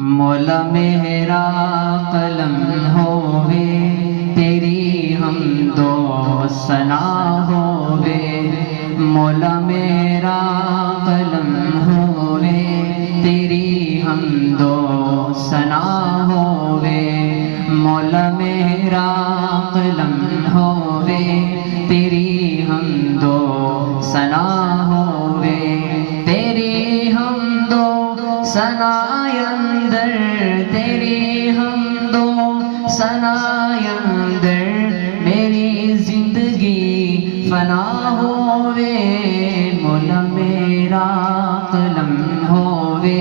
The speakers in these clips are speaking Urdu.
مولا میرا قلم ہووے تیری حمد و ثنا ہووے مولا میرا قلم ہووے تیری حمد و ثنا ہووے مولا میرا قلم ہووے تیری حمد و ثنا ہووے تیری حمد و ثنا اندر تیری حمد و ثنا اندر میری زندگی فنا ہووے مولا میرا قلم ہووے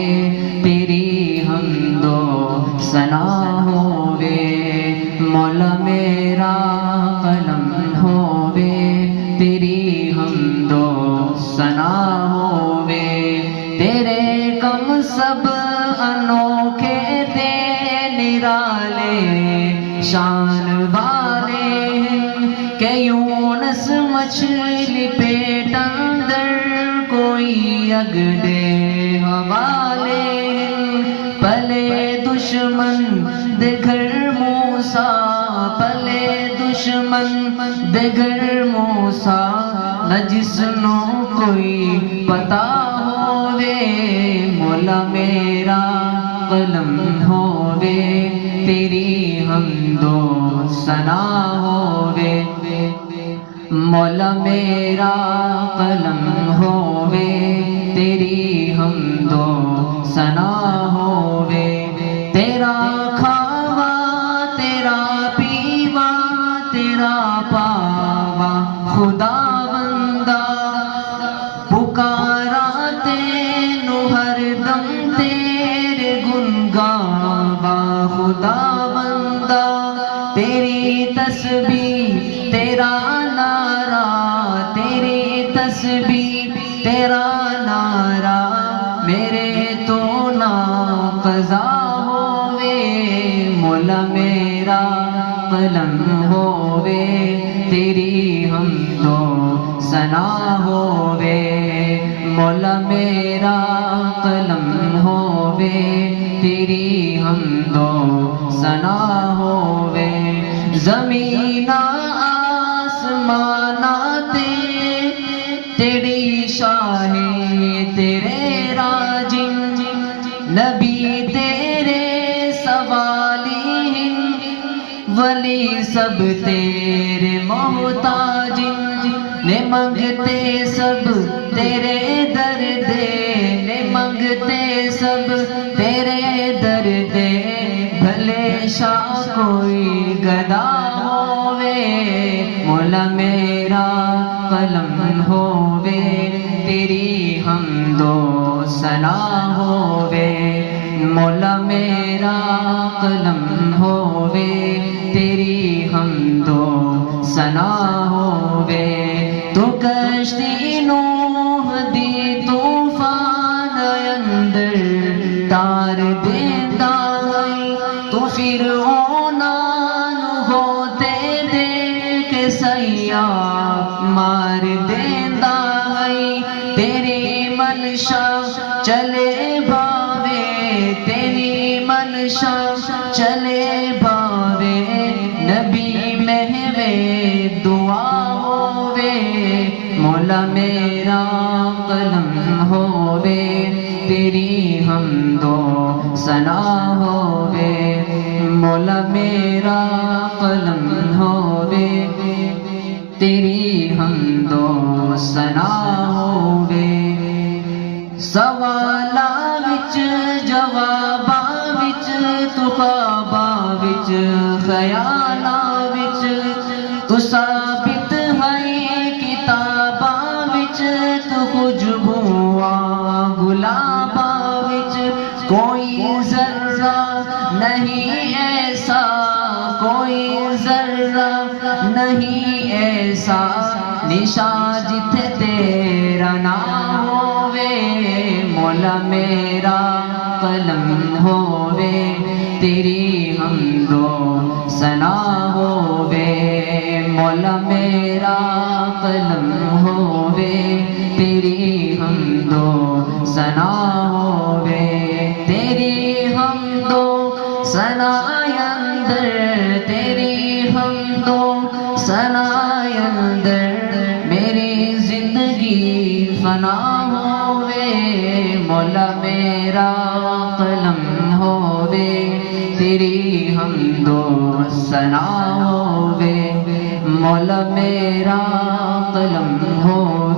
تیری حمد و ثنا ہووے مولا میرا قلم ہووے تیری حمد و ثنا ہووے تیرے کم سب انوکھے تے نرالے شان والے ہیں کہ یونس مچھلی پیٹ اندر کوئی اگ دے حوالے ہیں پلے دشمن دے گھر موسیٰ پلے دشمن دے گھر موسیٰ نہ جس نو کوئی پتا ہووے مولا میرا قلم ہووے تیری حمد و ثنا ہووے مولا میرا قلم ہووے تیری حمد و ثنا ہووے تیرا کھاوا تیرا پیوا تیرا پاوا خدا بندہ پکارا تینو ہر دم تیرے گن گاوا خدا بندہ تیری تسبیح تیرا نعرہ تیری تسبیح تیرا نعرہ میرے تو ناقضا ہووے مولا میرا قلم ہووے تیری حمد و ثنا ہووے مولا میرا قلم ہووے تیری حمد و ثنا ہووے زمین آسمانہ تے تیری شاہ تیرے راجن نبی تیرے سوالی ہیں ولی سب تیرے محتاج نے منگتے سب تیرے در دے نے منگتے سب تیرے در دے بھلے شاہ کوئی گدا ہووے مولا میرا قلم ہووے تیری حمد و ثنا ہووے مولا میرا قلم ہووے تیری حمد و ثنا ہووے تو کشتی نوح دی طوفان اندر تار دیندا ہے تو فرعون ہوتے دیکھ سیاح مار دیندا ہے تیری منشا چلے باوے تیری منشا چلے باوے نبی مہوے دعا ہووے مولا میرا قلم ہووے تیری حمد و ثنا ہووے مولا میرا قلم ہووے تیری حمد و ثنا ہووے سوالاں وچ جواباں وچ تو خواباں وچ خیالاں وچ تو ثابت ہے کتاباں وچ تو خوشبواں گلاباں وچ کوئی ذرہ نہیں ایسا کوئی ذرہ نہیں ایسا نشاں جتھے تیرا نام ہووے مولا میرا قلم ہووے تیری حمد و ثنا ہووے مولا میرا قلم ہووے تیری حمد و ثنا ہووے تیری حمد ثنائے اندر تیری حمد و ثنائے اندر میری زندگی فنا ہووے مولا میرا قلم ہووے تیری حمد و ثنا ہووے مولا میرا قلم ہووے